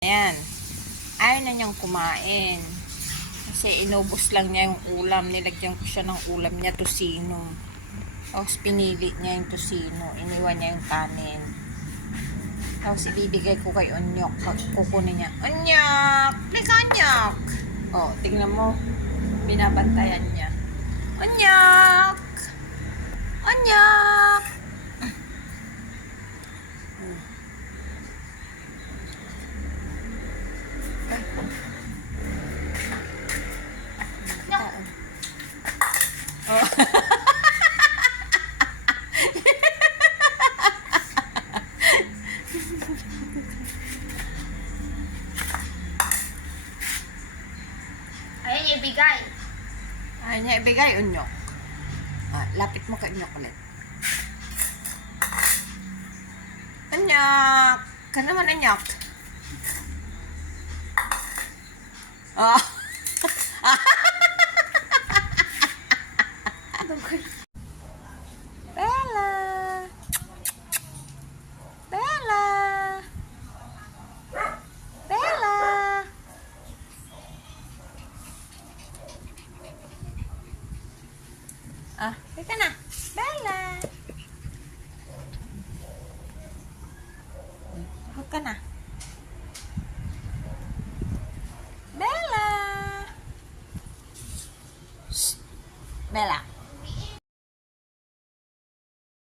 Ayan. Ayaw na niyang kumain. Kasi inubos lang niya yung ulam. Nilagyan ko siya ng ulam niya, tosino. Tapos pinili niya yung tosino. Iniwan niya yung kanin. Tapos ibibigay ko kay Onyok. Kukunin niya. Onyok! Lika, Onyok! Oh, tingnan mo. Binabantayan niya. Onyok! Onyok! Oh. Ayaw niya ibigay. Ayaw niya ibigay, Onyok. Lapit mo kay Onyok ulit. Onyok! Ka naman, Onyok. Oh. Bella! Bella! Bella! Teka na. Bella! Huwag ka na.